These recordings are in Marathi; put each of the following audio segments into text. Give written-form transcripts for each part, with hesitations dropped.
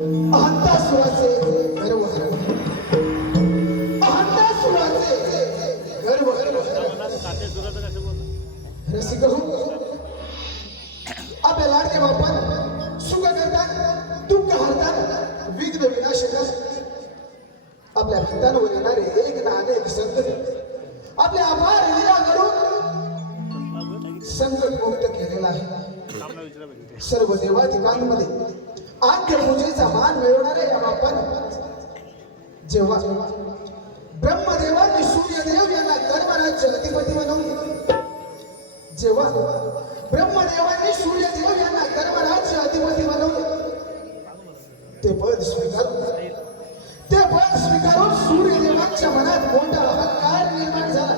अहंतासुराचे गर्व हरवले. अहंतासुराचे गर्व रसिक हो, आपल्या लाडके बापान सुख करतात, दुःख हरतात, विघ्न विनाशक आपल्या भक्तांवर येणारे एक ना अनेक संकट आपल्या अपार लीला करून संकट मुक्त केलेला आहे. सर्व देवाधिकांमध्ये आद्य पूजेचा मान मिळवणारे या बापानं जेव्हा ब्रह्मदेवांनी सूर्यदेव यांना कर्मराज्य अधिपती बनवले, जेव्हा ब्रह्मदेवांनी सूर्यदेव यांना कर्मराज्य अधिपती बनवले, ते पद स्वीकारून सूर्यदेवांच्या मनात मोठा अहंकार निर्माण झाला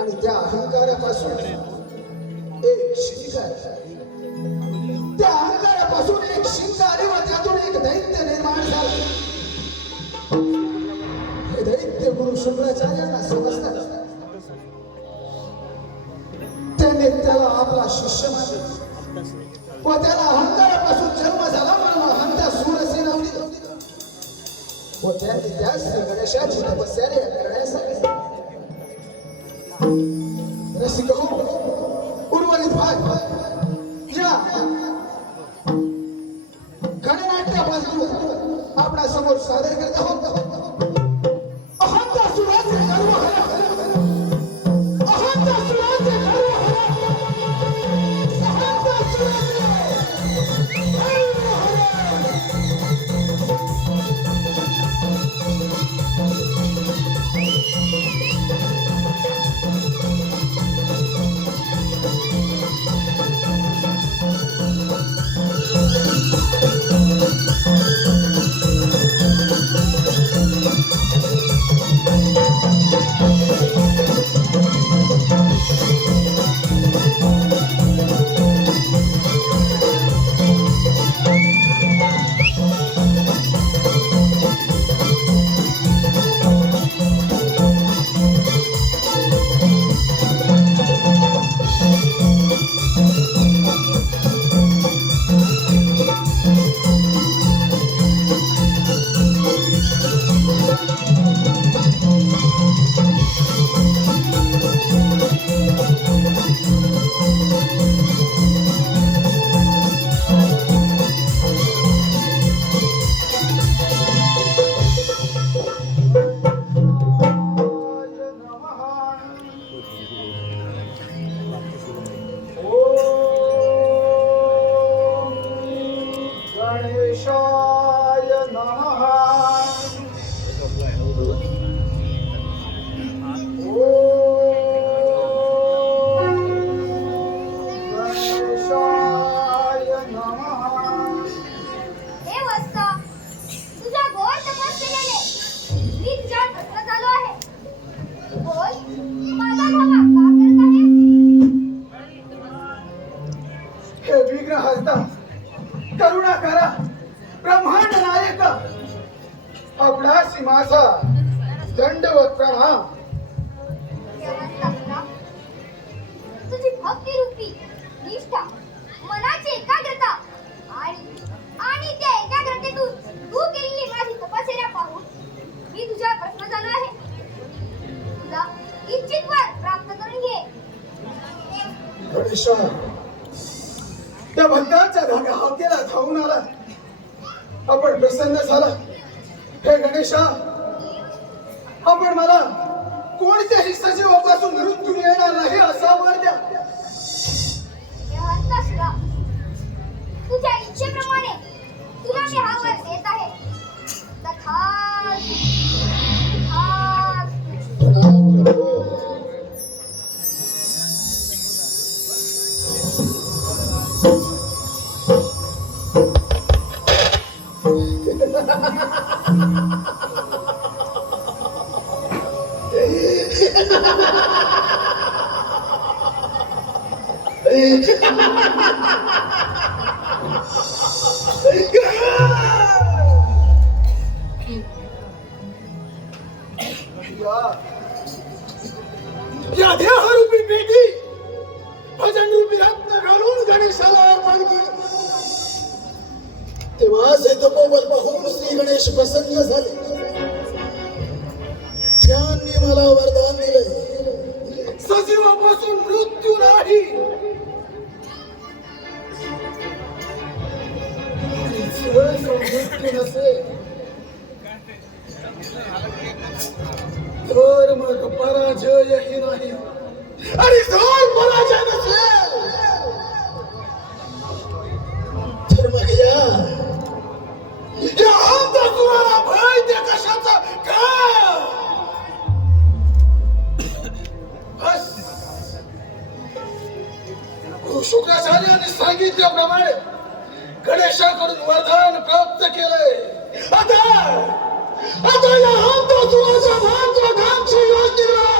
आणि त्या अहंकारापासून एक शिंगार व त्यातून एक दैत्य निर्माण झालं. हे दैत्य गुरु शुक्राचार्यांना समजतात. त्याने त्याला आपला शिष्य मानले व त्याला अहंकारापासून जन्म झाला म्हणून अहंतासूर असे नाव दिले व त्यांनी त्यास गणेशाची तपस्या करण्यासाठी रसिक हो, उर्वरित भाग या गणनाट्यापासून आपल्या समोर सादर करत आहोत. अहंतासुराचे गर्व अहंतासुराचे करुणाकरा ब्रह्मांड नायक आपणासी माझा दंडवत प्रणाम. तुझी भक्ती रूपी निष्ठा, मनाची एकाग्रता आणि त्या एकाग्रतेतून तू केलेली माझी तपश्चर्या पाहून मी तुझ्या प्रश्न झालो आहे. तुला इच्छित वर प्राप्त करून घे. गणेशा, त्या भक्तांच्या धाग्या हाकेला धावून आला, आपण प्रसन्न झाला. हे गणेशा, आपण मला कोणत्याही सजीवापासून मृत्यू येणार नाही असा वर द्या. तुझ्या इच्छेप्रमाणे तुला मी हा वर देत आहे. या देहरूपी पेटी भजन रूपी रत्न घालून गणेशाला अर्पण केली तेव्हा माझे तपोबल पाहून श्री गणेश प्रसन्न झाले. त्यांनी मला वरदान दिले, सजीवापासून मृत्यू नाही. आणि जर तो मृत्यू नसेल तर मग पराजयही नाही. आणि जर पराजय नसेल तर मग या अंधश्वराला भय ते कशाचा का? बस शुक्राचार्यांनी सांगितल्याप्रमाणे गणेशाकडून वरदान प्राप्त केलंय. आता या अंधश्वराच्या महत्वाकांक्षी योजनेला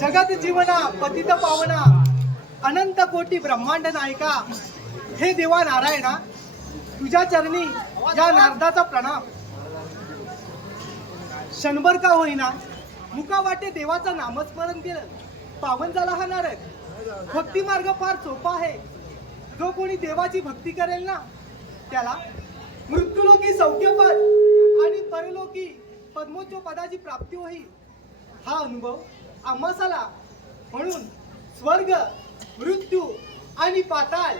जगत जीवना पतित पावना अनंत कोटी ब्रह्मांड नायका हे देवा नारायणा, तुझ्या चरणी या नारदाचा प्रणाम. क्षणभर का होईना मुका वाटे देवाचं नामस्मरण केलं पावन झाला हा नारद. भक्ती मार्ग फार सोपा आहे. जो कोणी देवाची भक्ती करेल ना त्याला मृत्यूलोकी सौख्यपद आणि परलोकी पद्मोच्च पदाची प्राप्ती होईल. हा अनुभव आम्हास आला म्हणून स्वर्ग, मृत्यू आणि पाताळ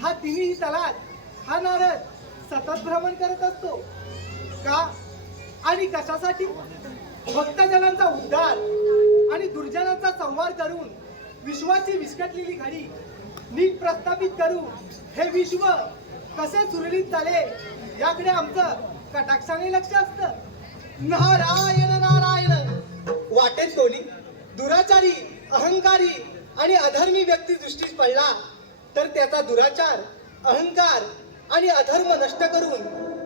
हा तिन्ही तलात हा नारद सतत भ्रमण करत असतो. का आणि कशासाठी? भक्तजनांचा उद्धार आणि दुर्जनांचा संहार करून विश्वाची विस्कटलेली घडी नीट प्रस्थापित करू हे विश्व कसे सुरळीत चालेल याकडे आमचं कटाक्षाने लक्ष असतं. नारायण नारायण. वाटेत कोणी दुराचारी, अहंकारी आणि अधर्मी व्यक्ती दृष्टीस पडला तर त्याचा दुराचार, अहंकार आणि अधर्म नष्ट करून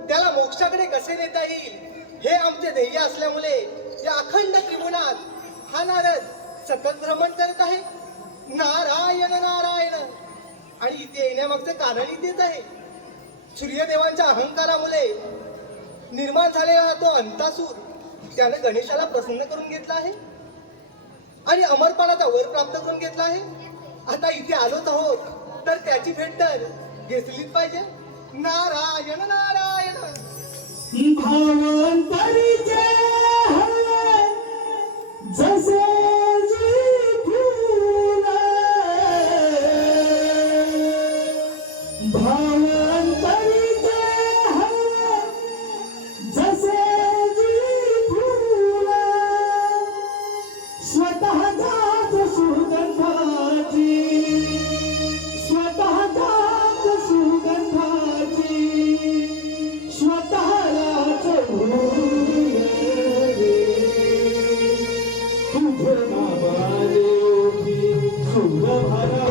त्याला मोक्षाकडे कसे नेता येईल हे आमचे ध्येय असल्यामुळे या अखंड त्रिभुवनात हा नारद सतत भ्रमण करत आहे. नारायण नारायण. आणि इथे येण्यामागचं कारणही तेच आहे. सूर्यदेवांच्या अहंकारामुळे निर्माण झालेला तो अंतासूर त्याने गणेशाला प्रसन्न करून घेतला आहे आणि अमरपणाचा वर प्राप्त करून घेतला आहे. आता इथे आलोच आहोत तर त्याची भेट तर घेतलीच पाहिजे. नारायण नारायण. भावांतरीचे हवे जसे जी फुल, भावांतरीचे हवे जसे जी फुल, स्वतःचाच सुगंधाची, स्वतःचाच सुगंधाची, स्वतःलाच तुझे नावाने ओठी सुर भरावले,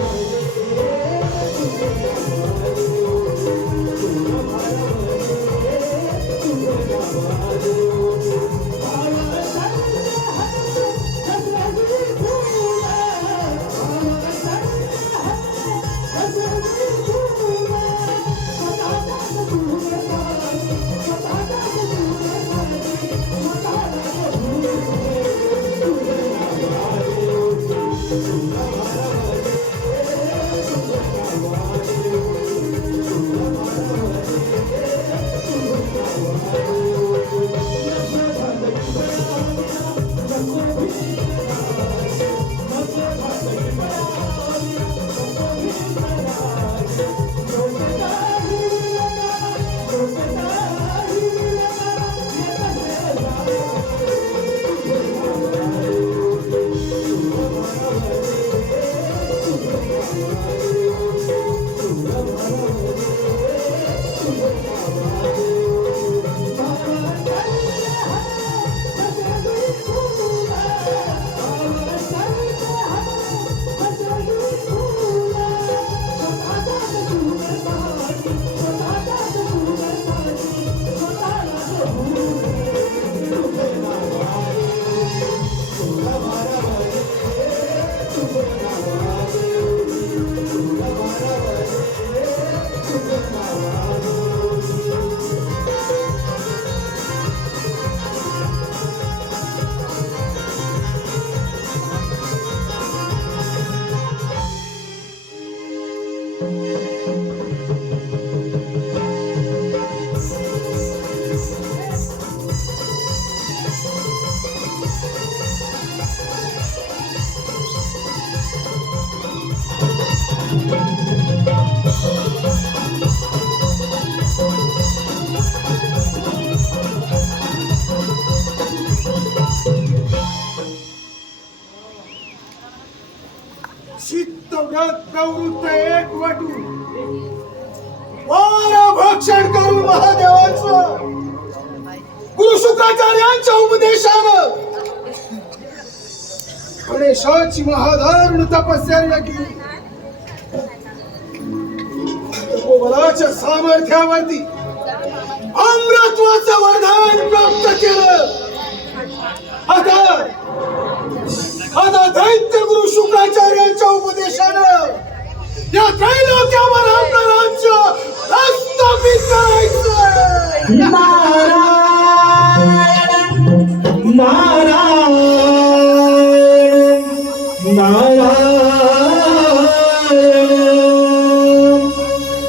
तुझे नावाने ओठी सुर भरावले, तुझे नावाने ओठी भावांतरीचे हवे जसे जी फुल, भावांतरीचे हवे जसे जी फुल, स्वतःचाच सुगंधाची, स्वतःचाच सुगंधाची, स्वतःलाच तुझे नावाने ओठी सुर भरावले, तुझे नावाने ओठी सुर भरावले, तुझे नावाने ओठी चित्तव्रत प्रवृत्त एक वटून वार भक्षण करून महादेवाचं गुरु शुक्राचार्यांच्या उपदेशानं गणेशाची महाधारण तपस्या केली. तपोबलाच्या सामर्थ्यावरती अमृतत्वाचं वरदान प्राप्त केलं. आता दैत्य गुरु शुक्राचार्यांच्या उपदेशानं या त्रैलोक्यावर आपलं राज्य प्रस्थापित करायचं. नारायण नारायण नारायण,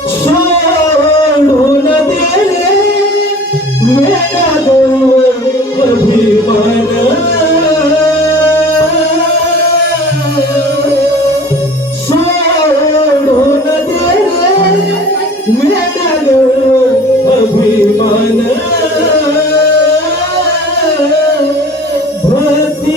सोडून दिले मेरा अभिमान, सोडून दिले मेरा अभिमान, भक्ती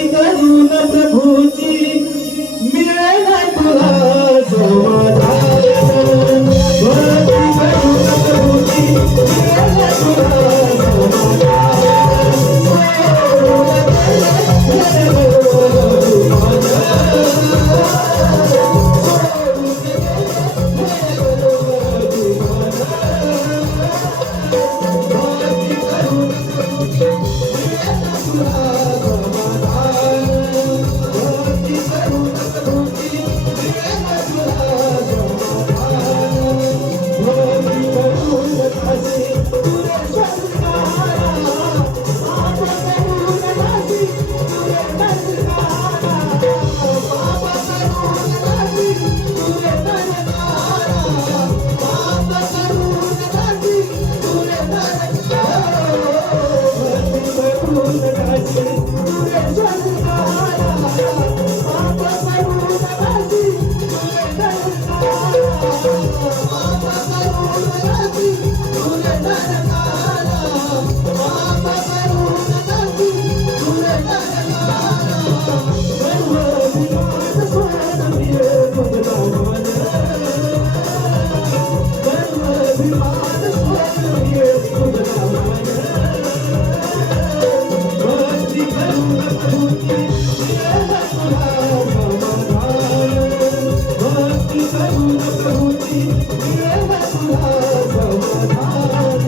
होती मिळेल तुला समाधान.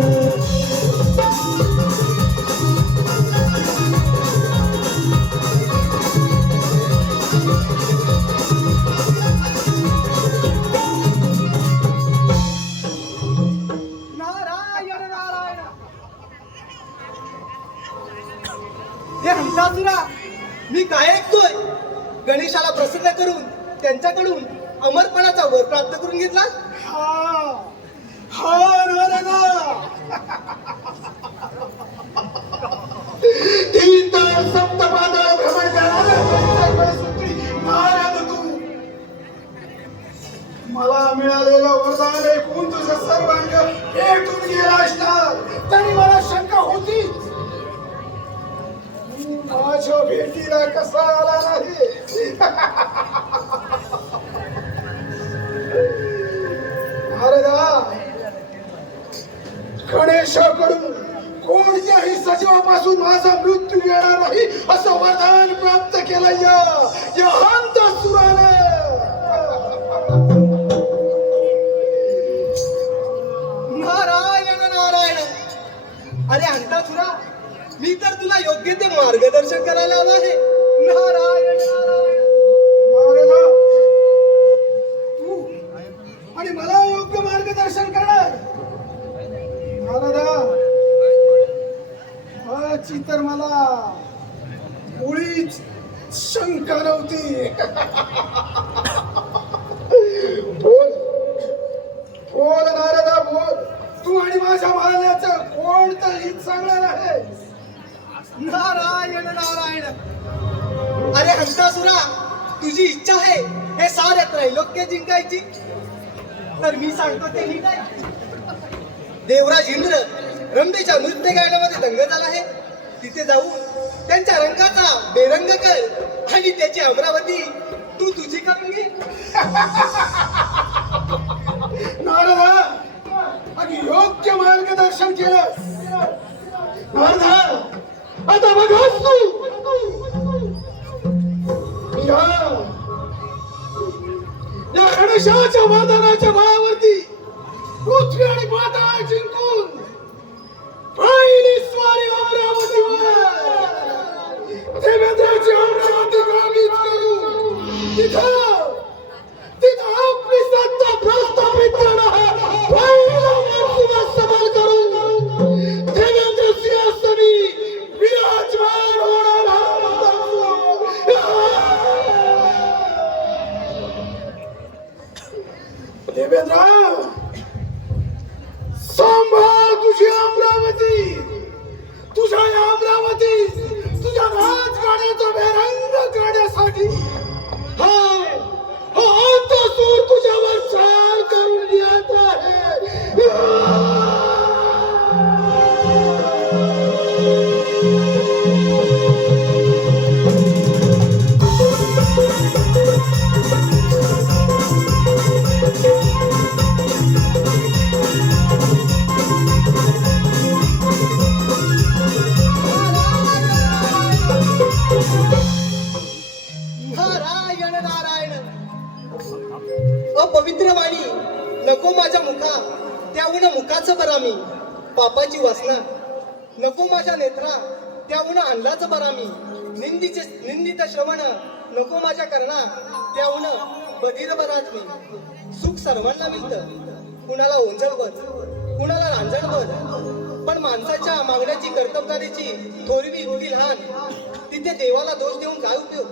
नारायण नारायण. हे हंसासुरा, मी काय ऐकतोय? गणेशाला प्रसन्न करून त्यांच्याकडून अमरपणाचा वर प्राप्त करून घेतला. तीन तार सप्त पाताळ भ्रमण करणारा नारद तू. मला मिळालेलं वरदान ऐकून तुझं सर्वांग पेटून गेला असणार तरी मला शंका होती माझ्या भेटीला कसा आला नाही. नारदा, गणेशाकडून कोणत्याही सजीवापासून माझा मृत्यू येणार नाही असं वरदान प्राप्त केलं या हंतासुराने. नारायण नारायण. अरे हंसासुरा, मी तर तुला योग्य ते मार्गदर्शन करायला आलो आहे. नारायण नारायण. नारदा, तू आणि मला योग्य मार्गदर्शन करणार. नारदा, माझी तर मला मुळीच शंका नव्हती. बोल बोल नारदा बोल. तू आणि माझ्या मारण्याचं कोणतं हित सांगणार आहे? नारायण नारायण. अरे हंसासुरा, तुझी इच्छा आहे हे सारे त्रैलोक्य जिंकायची, तर मी सांगतो ते नीट आहे. देवराज इंद्र रंभेच्या नृत्य गायनामध्ये दंग झाला आहे. तिथे जाऊन त्यांच्या रंगाचा बेरंग कर आणि त्याची अमरावती तू तुझी करून घे. नारदा, आणि योग्य मार्गदर्शन केलं. नारदा, आता बघास तू या गणेशाच्या वादनाच्या बळावरती पृथ्वी आणि पाताळ जिंकून पहिली स्वारी अमरावतीवर देवेंद्राची अमरावती काबीज करू. तिथं आपली सत्ता प्रस्थापित करणं पहिला मर्तबा सबल करून देवेंद्र सिंहासनी विराजमान होणार देवेंद्र, सांभाळ तुझी अमरावती. तुझ्या या अमरावती तुझ्या राजकारणाचा बेरंग करण्यासाठी तो सूर तुझ्यावर चाल करून येत आहे. नारायण नारायण. अपवित्र वाणी नको माझ्या मुखा, त्याहून मुखाचं बरा मी. पापाची वासना नको माझ्या नेत्रा, त्याहून आणलाच बरा मी. निंदित श्रवण नको माझ्या कर्णा, त्याहून बधीर बराच मी. सुख सर्वांना मिळतं, कुणाला ओंजळवत कुणाला रांजणवत, पण माणसाच्या मागण्याची कर्तबगारीची थोरवी इतकी लहान, तिथे देवाला दोष देऊन काय उपयोग.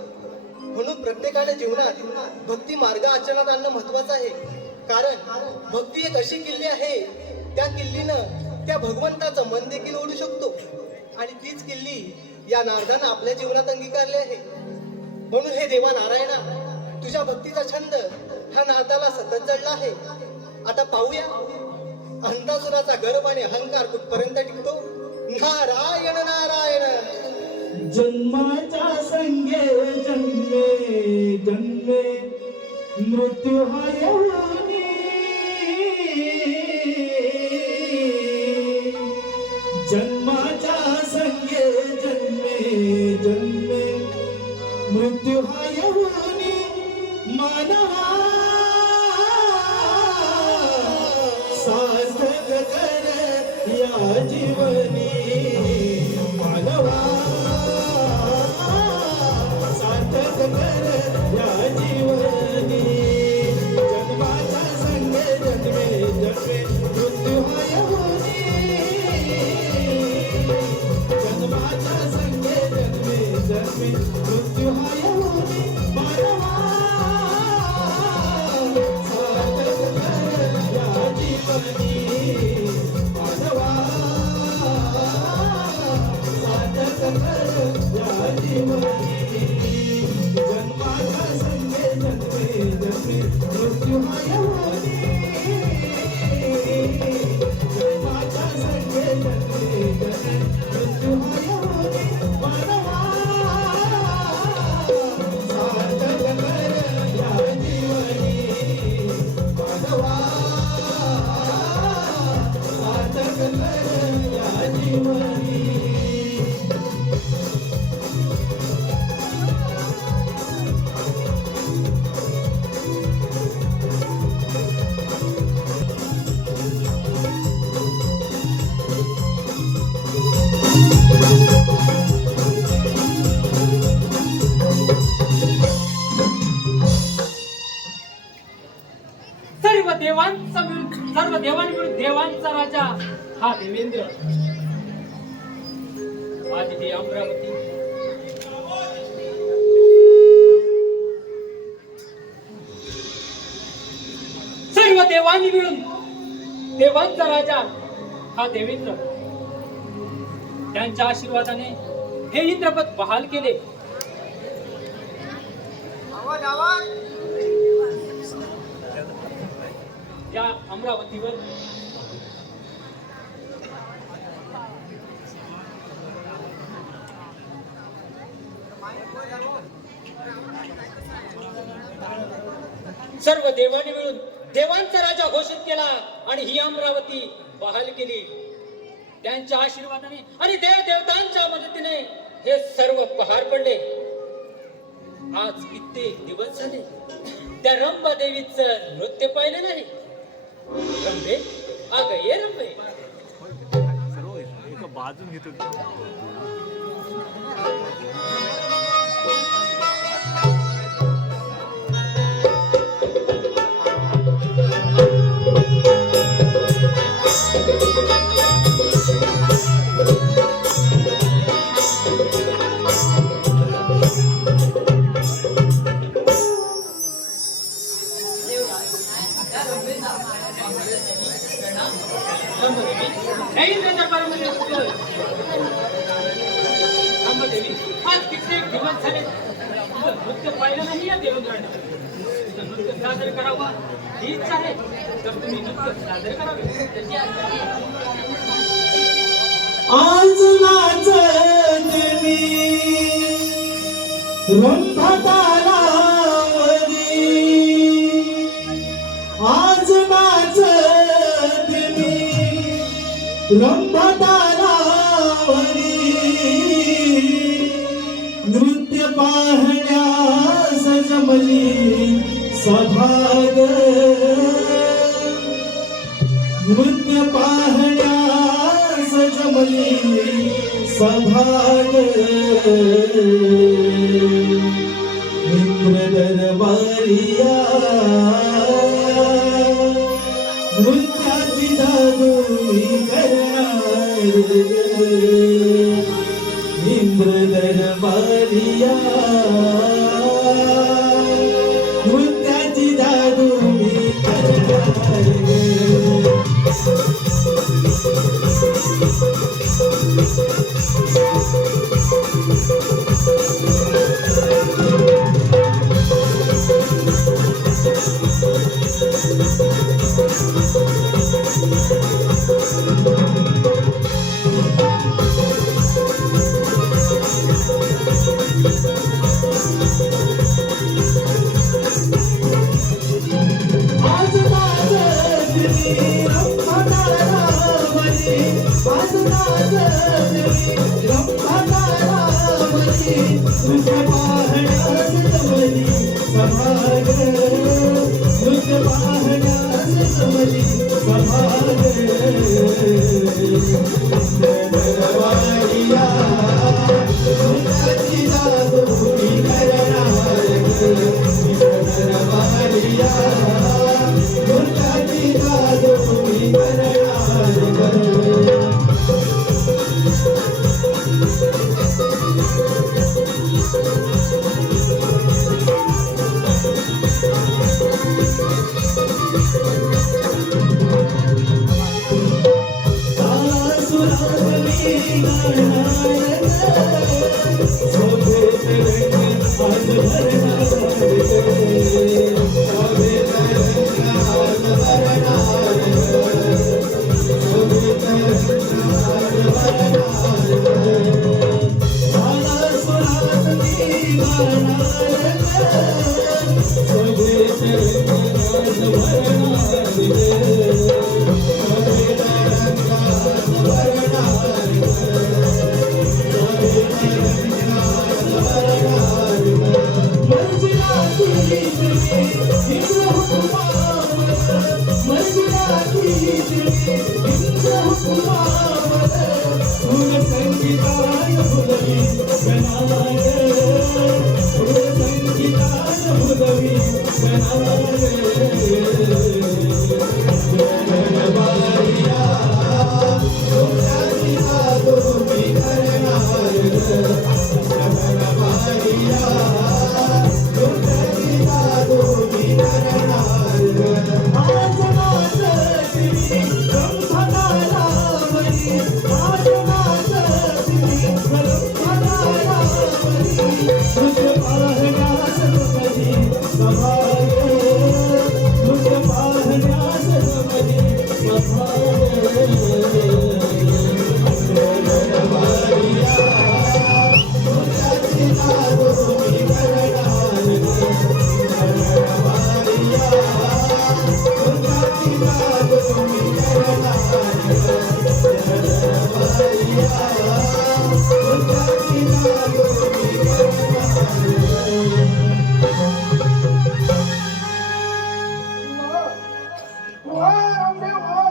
म्हणून प्रत्येकाने जीवनात भक्ती मार्ग आचरणात आणणं महत्वाचं आहे. कारण भक्ती एक अशी किल्ली आहे, त्या किल्लीनं त्या भगवंताचं मन देखील ओढू शकतो. आणि तीच किल्ली या नारदानं आपल्या जीवनात अंगीकारली आहे. म्हणून हे देवा नारायणा, तुझ्या भक्तीचा छंद हा नारदाला सतत जडला आहे. आता पाहूया अंधासुराचा गर्व आणि अहंकार कुठपर्यंत टिकतो. नारायण नारायण. जन्माच्या संगे जन्मे जन्मे मृत्यू हा येऊनी. जन्माच्या संगे जन्मे जन्मे मृत्यू हा येऊनी. मानवा या जीवनी मानवा सार्थक कर या जीवनी जन्माचा संगे जन्मे जन्मे मृत्यू हाय होनी जन्माचा संगे जन्मे जन्मे मृत्यू हाय होनी मानवा सार्थक कर या जीवनी मानवा सार्थक कर या जीवनी जन्माचा संगे जन्मे जन्मे मृत्यू हाय होनी जन्माचा संगे जन्मे जन्मे मृत्यू हाय होनी मानवा सार्थक कर या जीवनी मानवा सार्थक कर या जीवनी सर्व देवांनी मिळून देवांचा राजा हा देवेंद्र आदिती अमरावती सर्व देवांनी मिळून देवांचा राजा हा देवेंद्र त्यांच्या आशीर्वादाने हे इंद्रपद बहाल केले या अमरावतीवर सर्व देवांनी मिळून देवांचा राजा घोषित केला आणि ही अमरावती बहाल केली त्यांच्या आशीर्वादाने आणि देव देवतांच्या मदतीने हे सर्व पहार पडले आज कित्येक दिवस झाले त्या रंभा देवीचं नृत्य पाहिले नाही रंभे अग ये रंभे सर्व एका बाजून घेतो आज कित्येक दिवस झाले नृत्य पाहिलं नाही या देवेंद्राने नृत्य सादर करावा ही इच्छा आहे तर तुम्ही नृत्य सादर करावे आज नाचत मी रंभतालावरी आज नाचत मी रंभतालावरी नृत्य पाहण्यास जमली सभाग नृत्य पाहण्यास जमली सभाग इंद्र दरबारिया नृत्याची दादुरी करणार इंद्र दरबारिया नृत्याची दादुरी करणार वा रम्य वा,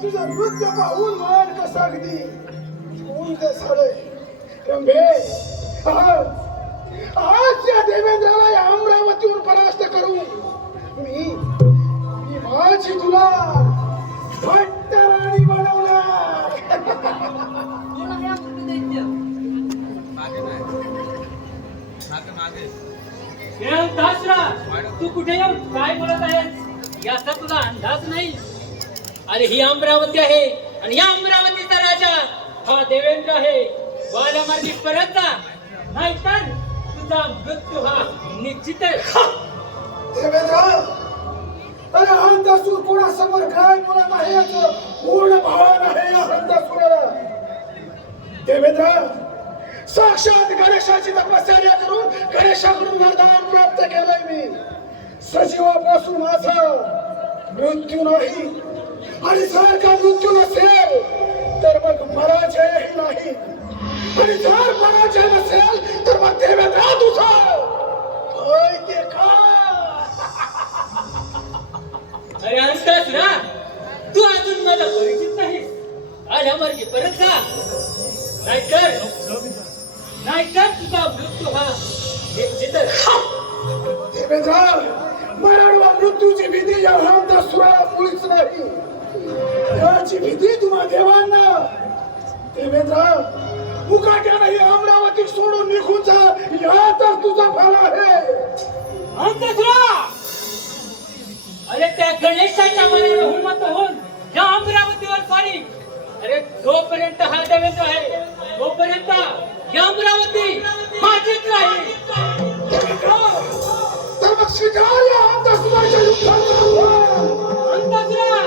तुझं नृत्य पाहून मान कसा अगदी उंच झालंय रम्ये. आज या देवेंद्राला या अमरावतीहून परास्त करून मी माझी तुला भट्टराणी बनवणार. तू कुठे येऊन काय बोलत आहेस याचा तुला अंदाज नाही. अरे ही अमरावती आहे आणि या अमरावतीचा राजा हा देवेंद्र आहे. वाल्यामार्गी परत जा, नाहीतर तुझा मृत्यू हा निश्चित आहे. देवेंद्र, अरे हंतासूर कोणासमोर काय बोलत आहे याचं पूर्ण भान आहे या हंतासुराला. देवेंद्र, साक्षात गणेशाची तपस्या करून गणेशाकडून वरदान प्राप्त केलंय मी. सजीवापासून माझा मृत्यू नाही, आणि जर का मृत्यू नसेल तर मग पराजयही नाही, आणि जर पराजय नसेल तर मग देवेंद्र तुझा होय ते का. अरे अंतसुरा, तू अजून मला परिचित नाहीस. आल्यामार्गी परत जा, नाहीतर तुझा मृत्यू हा निश्चित आहे. देवेंद्र, मरण व मृत्यूची भीती या हंतासुराला मुळीच नाही. याची भीती तुम्हा देवांना. देवेंद्र, मुकाट्यानं ही अमरावती सोडून निघून जा, यातच तुझा फल आहे. अंतसुरा, अरे त्या गणेशाच्या मनाला हुमत होऊन या अमरावतीवर स्वारी. अरे जोपर्यंत हा देवेंद्र आहे तोपर्यंत ही अमरावती माझीच राहील. तर मग स्वीकार या हंतासुराच्या युद्धाचा आव्हान. अंतसुरा,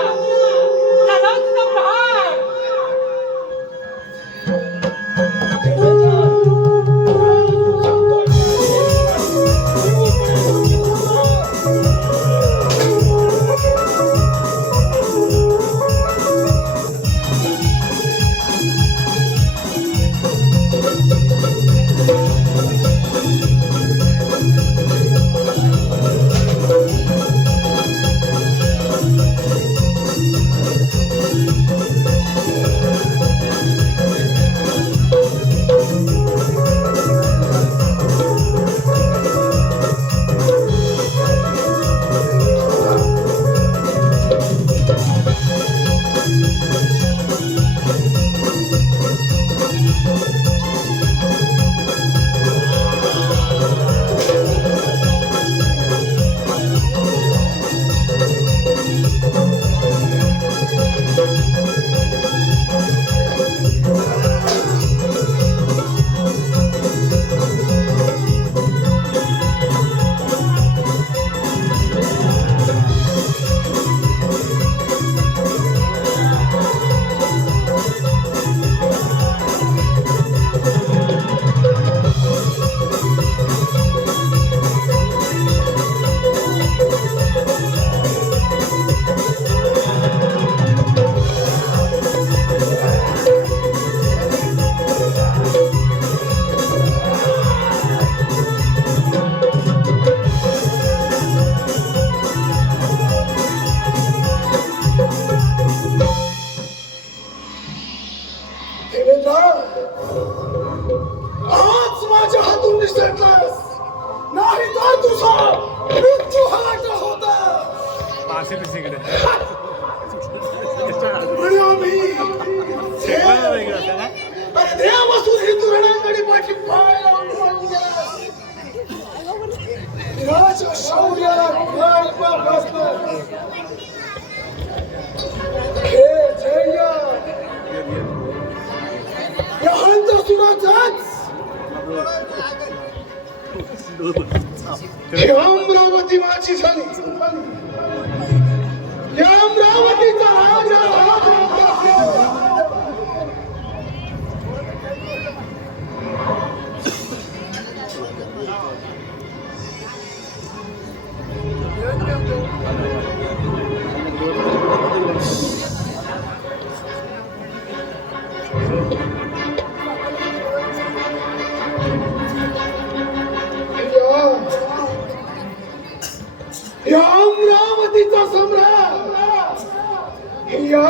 चला तुझा प्रहार. म्हणून मी अरे देव असून हे दुरणाकडे पाठी पाय लावून पळून गेला. राजा शौर्याला गाडीपा बसलं. हे जय या हंत सुराचाच ही अमरावती माझी झाली. या अमरावतीचा राजा या अमरावतीचा सम्राट या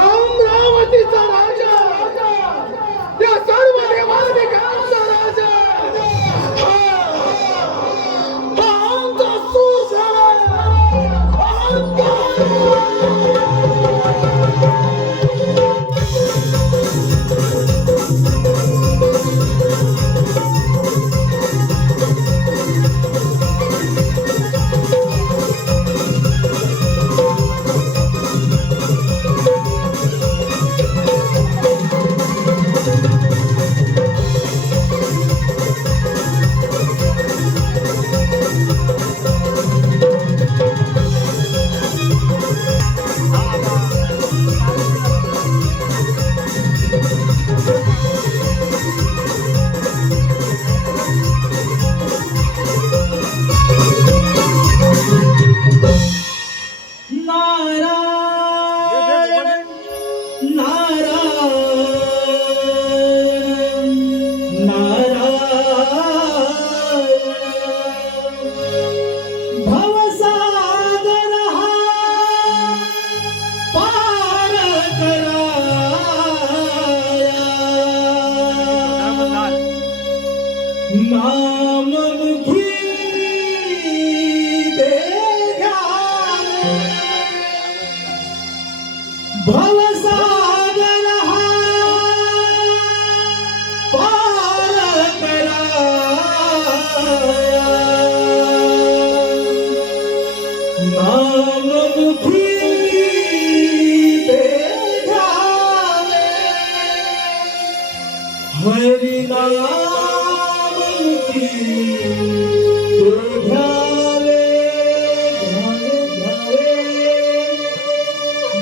अमरावतीचा राजा या सर्व देवाधिकांचा राजा हा आमचा सूर झाला.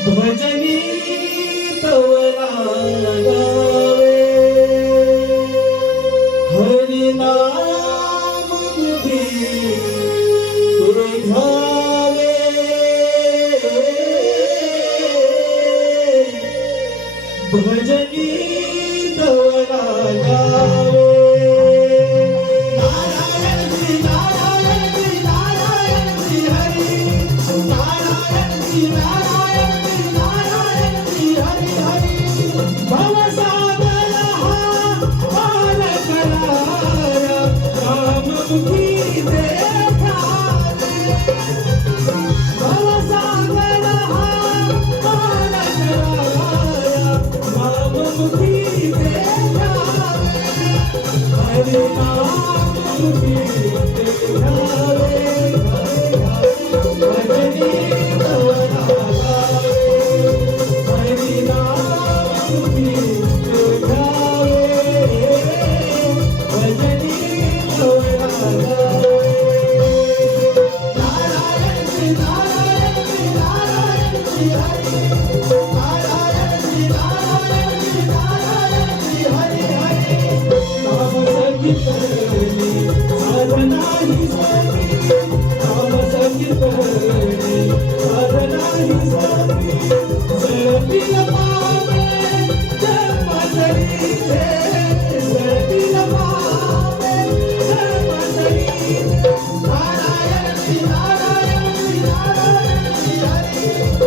भजनी तवरा गावे हरिनाम बुधी तुरे घ्यावे भजनी तवरा गावे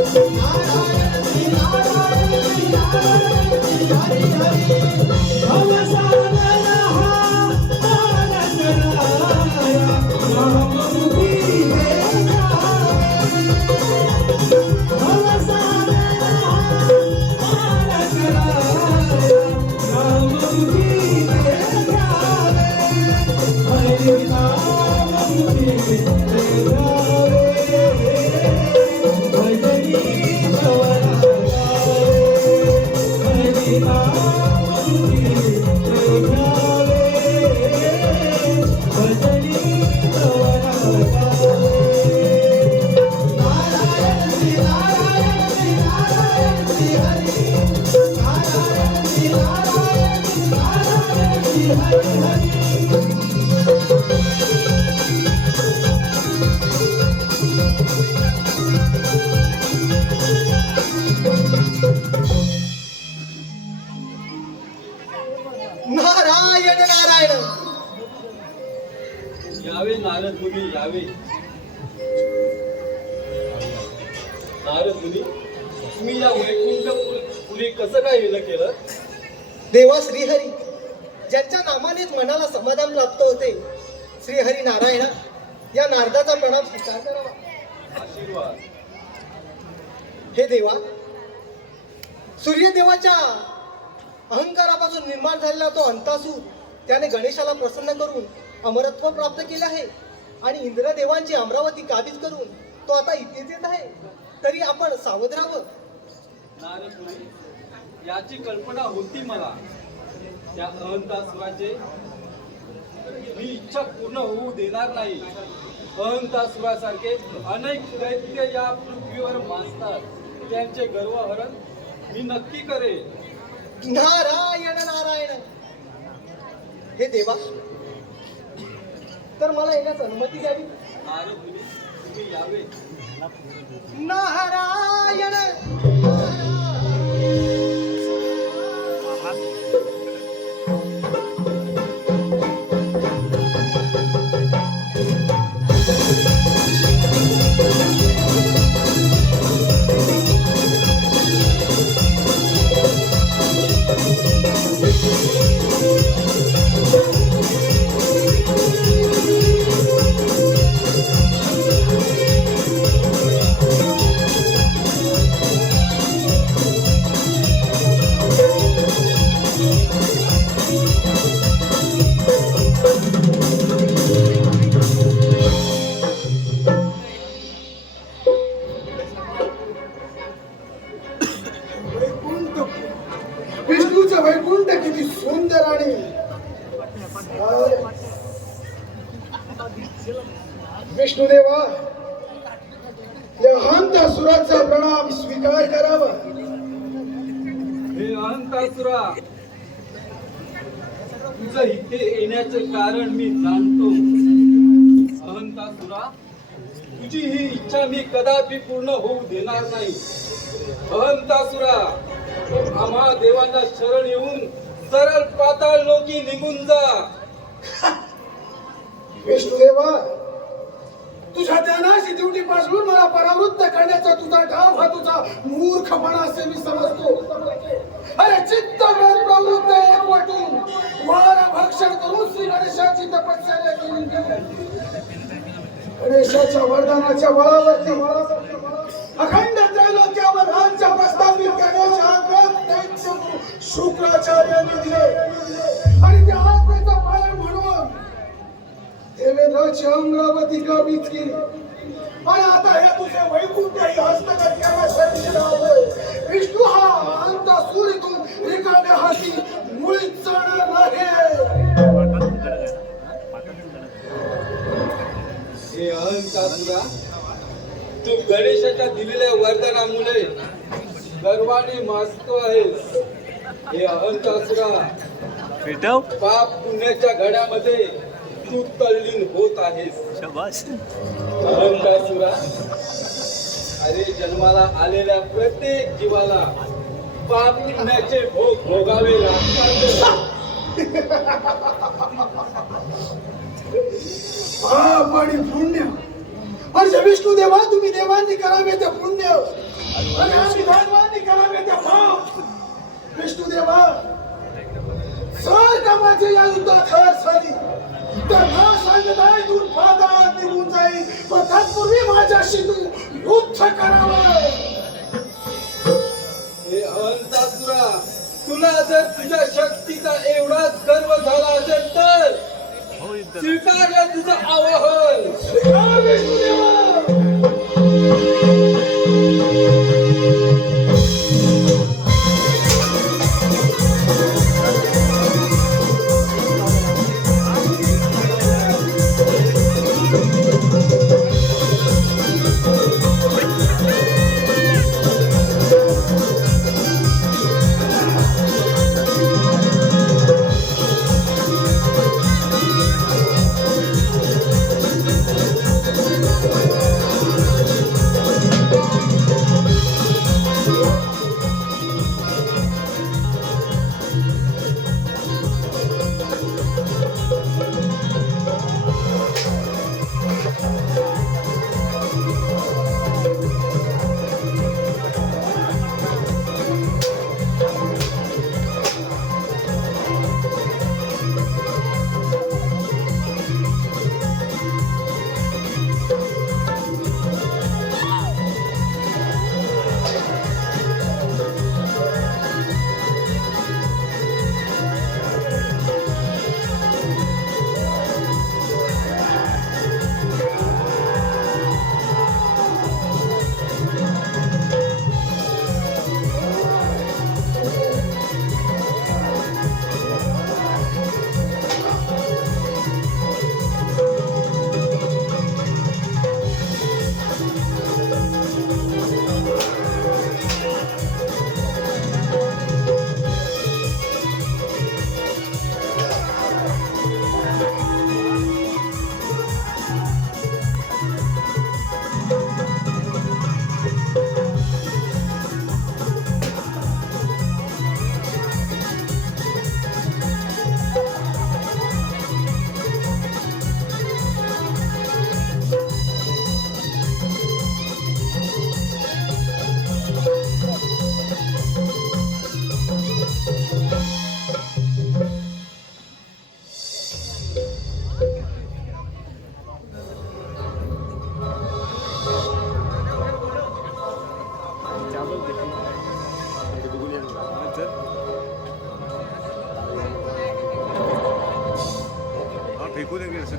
नारायण यावे. नारद मुनी, तुम्ही या वैकुंठ पुरी कसं काय हेलं केलं? देवा श्रीहरी ज्यांच्या नामानेच मनाला समाधान प्राप्त होते, श्रीहरी नारायणा या नारदाचा प्रणाम स्वीकार करावा. आशीर्वाद. हे देवा, सूर्यदेवाच्या अहंकारापासून निर्माण झालेला तो अंतासूर त्याने गणेशाला प्रसन्न करून अमरत्व प्राप्त केले आहे आणि इंद्रदेवांची अमरावती काबीज करून तो आता इथेच येत आहे. तरी आपण सावध राहावं. नारद मुनी, याची कल्पना होती मला. त्या अहंतासुराचे मी इच्छा पूर्ण होऊ देणार नाही. अहंतासुरासारखे अनेक दैत्य या पृथ्वीवर माजतात. त्यांचे गर्वहरण मी नक्की करेन. नारायण नारायण. हे देवा, तर मला येण्यास अनुमती द्यावी. नारद मुनी, तुम्ही यावे. नारायण. वैकुंठ, विष्णूचं वैकुंठ किती सुंदर आणि विष्णुदेवा, या हंतासुराचा प्रणाम स्वीकार करावा. हे अहंतासुरा, तुझं इथे येण्याचं कारण मी जाणतो. अहंतासुरा, तुझी ही इच्छा मी कदापि पूर्ण होऊ देणार नाही. अहंतासुरा, आम्हा देवांना शरण येऊन सरळ पाताळ लोकी निघून जा. विष्णुदेवा, तुझ्या ध्यानाशी ड्युटीपासून मला परावृत्त करण्याचा तुझा डाव हा तुझा मूर्खपणा असे मी समजतो. अरे चित्त वेळ प्रवृत्त एकवटून वार भक्षण करून श्री गणेशाची तपस्या केली. गणेशाच्या वरदानाच्या बळावरती अखंड त्रैलोक्यावर राज्य प्रस्थापित करण्याच्या आज्ञा शुक्राचार्यांनी दिले आणि त्या आज्ञेचं पालन म्हणून देवेंद्राची अमरावती काबीज केली. आणि आता हे तुझे वैकुंठही हस्तगत करण्यासाठी निघालोय. विष्णू हा अंतासूर इथून रिकाम्या हाती मुळीच जाणार नाही. हे अहंतासुरा, तू गणेशाच्या दिलेल्या वरदानामुळे गर्वाने माजतो आहेस. हे अहंतासुरा, पेटव. पाप पुण्याच्या घड्यामध्ये तू तल्लीन होत आहेस. शाबास. अहंतासुरा, अरे जन्माला आलेल्या प्रत्येक जीवाला पाप पुण्याचे भोग भोगावे लागतात. पाप आणि पुण्य म्हणजे विष्णुदेवा, तुम्ही देवांनी करावे ते पुण्य आणि आम्ही मानवांनी करावे ते पाप. विष्णुदेवा, जर का माझे या युद्धात हार झाली तर ना सांगता इथून पाताळात निघून जाईल. पण तत्पूर्वी माझ्याशी तू युद्ध करावं. हे अहंतासुरा, तुला जर तुझ्या शक्तीचा एवढाच गर्व झाला असेल तर हो इथं. स्वीकार तुझं आवाहन. स्वीकार विष्णुदेवा.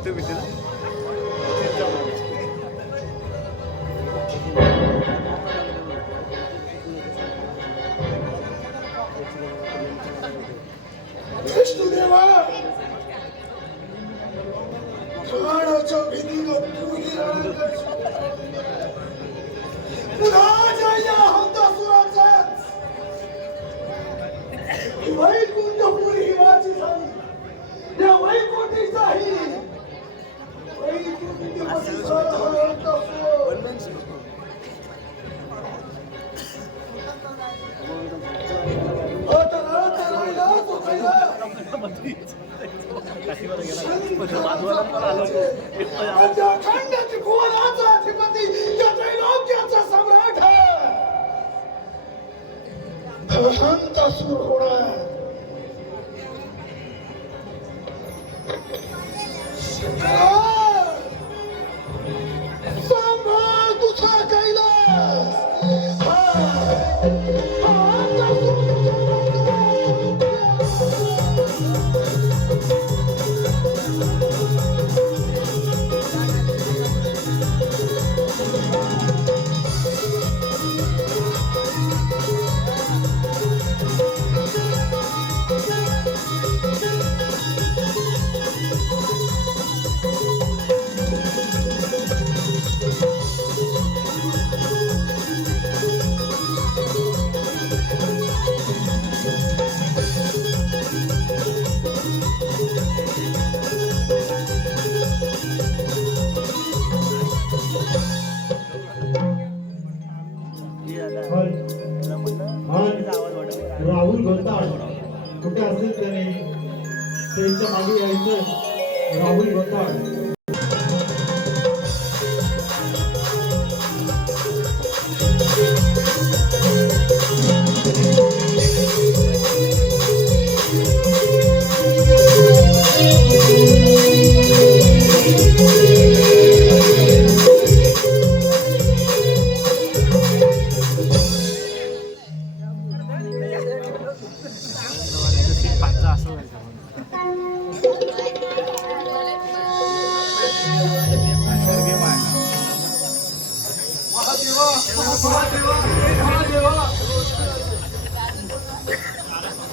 इथं विठ्ठल विष्णुदेवा प्राणाच्या भीतीनं तुझी रणगट पुन्हा जया हंतासुराचाच वैकुंठपुरी हिवाची झाली या वैकुंठीचाही वैकुंठीपती झाला हंतासुर खंडाची भुवनाचा अधिपती त्या त्रैलोक्याचा सम्राट हंतासुर होणार सांभाळ तुझा कैलास राहुल गोताळ कुठे असेल त्याने त्यांच्या मागे यायचं राहुल गोताळ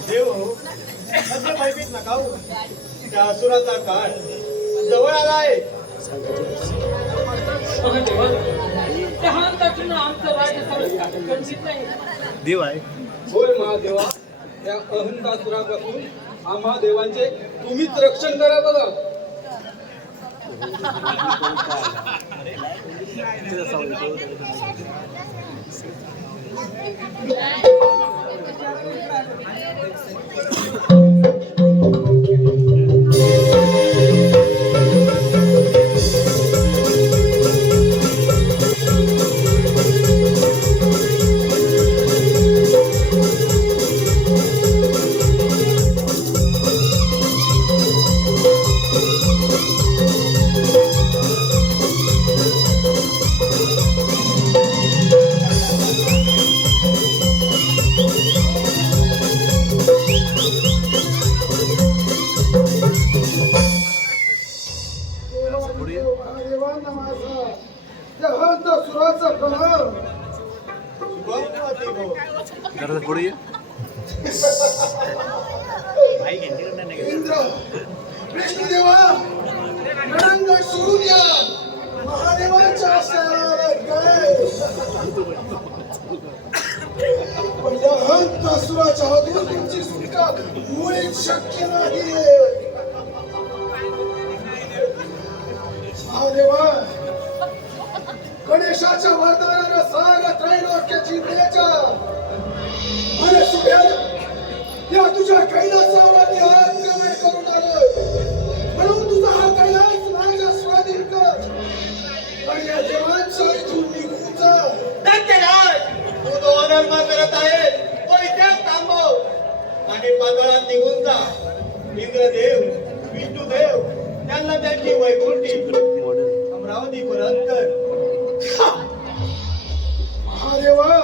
देव असं भयभीत नका हो. त्या असुराचा काळ जवळ आला आहे. महादेवा, त्या हंतासुरानं आमचं राज्य सगळं खंडित नाही. देव आहे होय महादेवा, त्या अहंतासुरापासून आम्हा देवांचे तुम्हीच रक्षण करा बघा. जरा पुढे ये इंद्र विष्णुदेवा रंग सोडून या महादेवाच्या आश्रयाला काय पण या हंतासुराच्या हातून तुमची सुटका मुळीच शक्य नाही. महादेवा गणेशाच्या वरदानानं सारा त्रैलोक्याची तेजा आणि सुभ्यानं या तुझ्या कैलासावरती आक्रमण करून आलं म्हणून तुझा हा कैलास माझ्या स्वाधीन कर आणि या देवांच्या इथून निघून जा. तू तो अधर्म करत आहे तो इथेच थांबव आणि पाताळात निघून जा. इंद्रदेव विष्णुदेव त्यांना त्यांची वैकुंठी अमरावती परत कर. महादेवा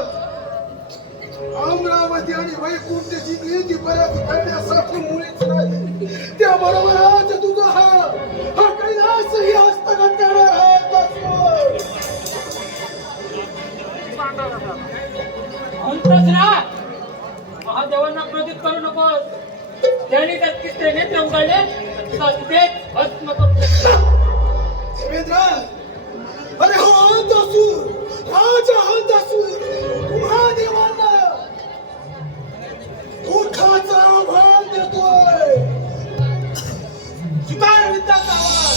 अमरावती आणि वैकुंठची नीती परत करण्यासाठी मुळीच नाही. त्याबरोबर आज तुझा हा कैलास कळसही हस्तगत करणार आहोत असो. अंतसरा महादेवांना क्रोधित करू नकोस. त्यांनी त्याचे नेत्र उघडले तर तेच भस्म करतो. देवेंद्र, अरे हा अंधासूर, राजा अंधासूर तुम्हा देवांना दुःखाचं आव्हान देतोय. सुतार विद्याचा आवाज.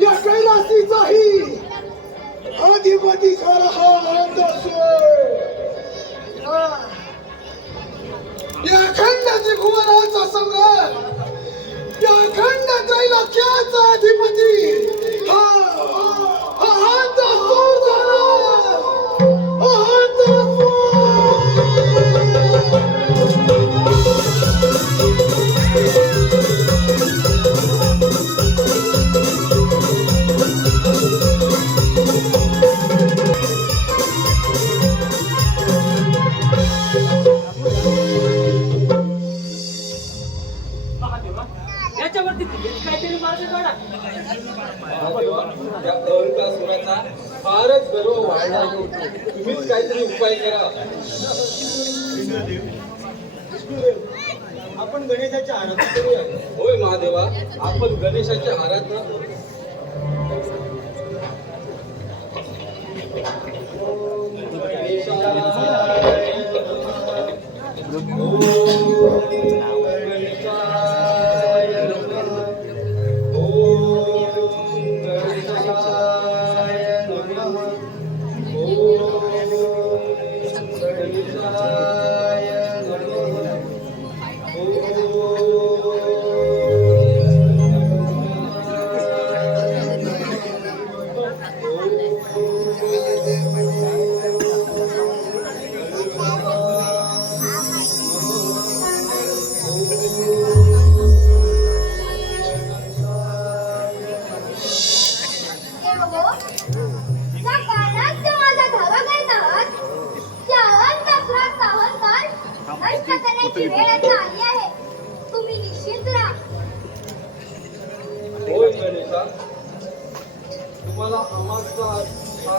या कैलासीचाही अधिपती झाला हा अंधासूर. या अखंड त्रिभुवनाचा सम्राट, या अखंड त्रैलोक्याचा अधिपती हा अंधासूर झाला. याच्यावरती काहीतरी मार्ग काढा. या अहंकासुराचा फारच गर्व वाढला. तुम्हीच काहीतरी उपाय करा. आपण गणेशाची आराधना करूया. होय महादेवा, आपण गणेशाची आराधना करू.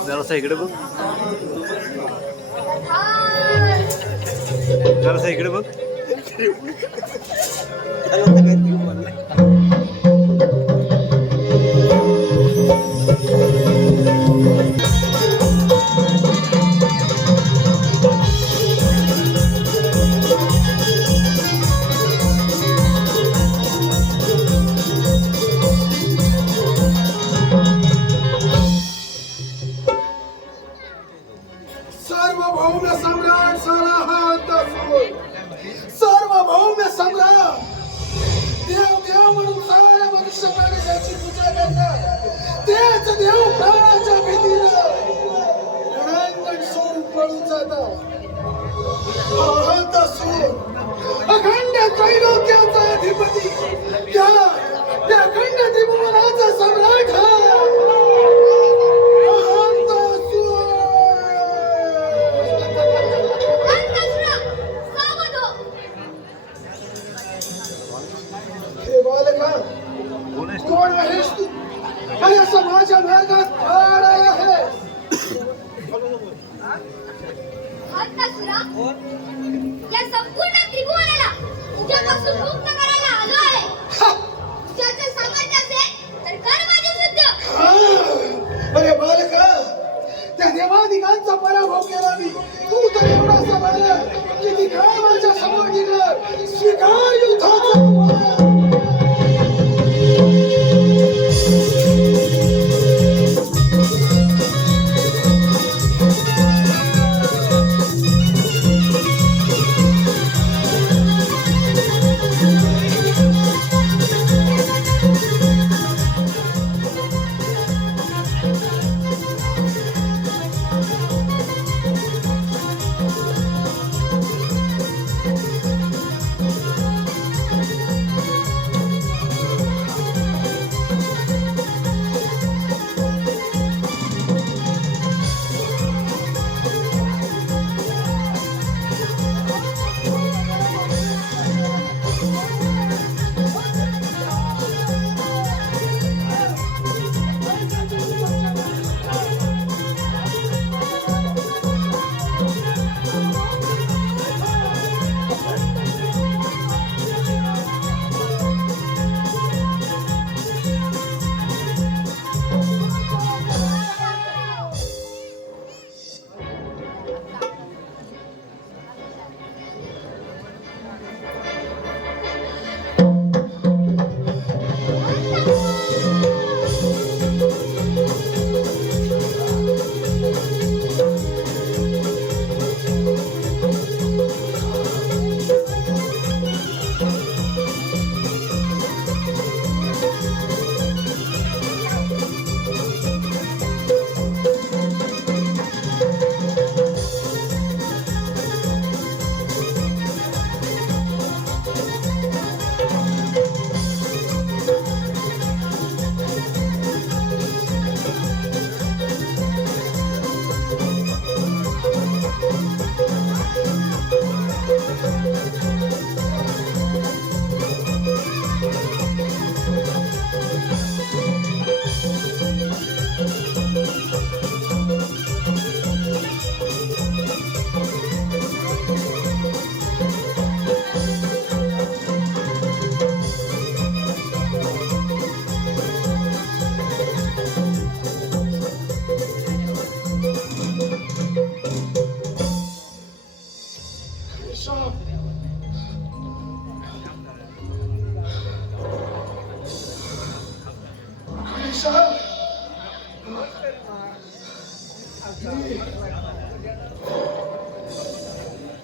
जरासा इकडे बघ, तथार. जरासा इकडे बघ. सार्वभौम सम्राट साला हा अंतसूर, सार्वभौम सम्राट, देव देव म्हणून साऱ्या मनुष्य प्राण्याची पूजा करतात, तेच देव प्राणाच्या भीतीनं रणांगण सोडून पळून जातात. हा अंतसूर अखंड त्रैलोक्याचा अधिपती, त्या अखंड त्रिभुवनाचा सम्राट हा अंतःसुरा, सावध हो. हे बालका, कोण आहेस तू? कोण आहेस तू आणि असं माझ्या मार्गात फार आहे? अंतःसुरा, या संपूर्ण त्रिभुवनाला तुझ्यापासून मुक्त करायला आलो आहे. हा! तुझ्याचं सामर्थ्य असेल तर कर माझे सिद्ध. हा! अरे बालका, त्या देवादिकांचा पराभव केला मी, तू तर एवढासा बालक किती काय माझ्या समोर गेलं, स्वीकार युद्धाचा.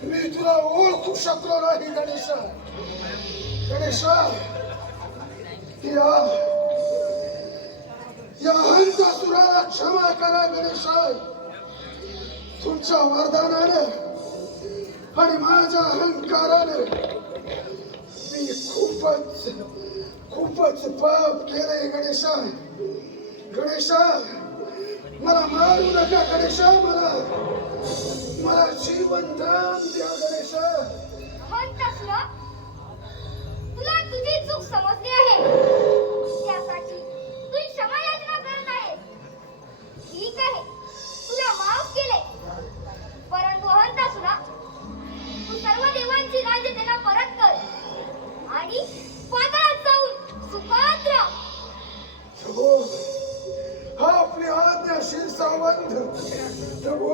मी तुला ओळखू शकलो नाही गणेशा. गणेशा, या हंतासुराला क्षमा करा गणेशा. तुमच्या वरदानानं आणि माझ्या अहंकारानं मी खूपच पाप केलंय गणेशा. गणेशा, मला मारू नका गणेशा. मला जीवन दान द्या गणेशा. अंतःसुरा, तुला तुझी चूक समजली आहे, त्यासाठी तू क्षमा याचना करत आहेस. ठीक आहे, आणि पाताळात जाऊन सुखात राहा. प्रभू हा आपली आज्ञाशील सावंत प्रभू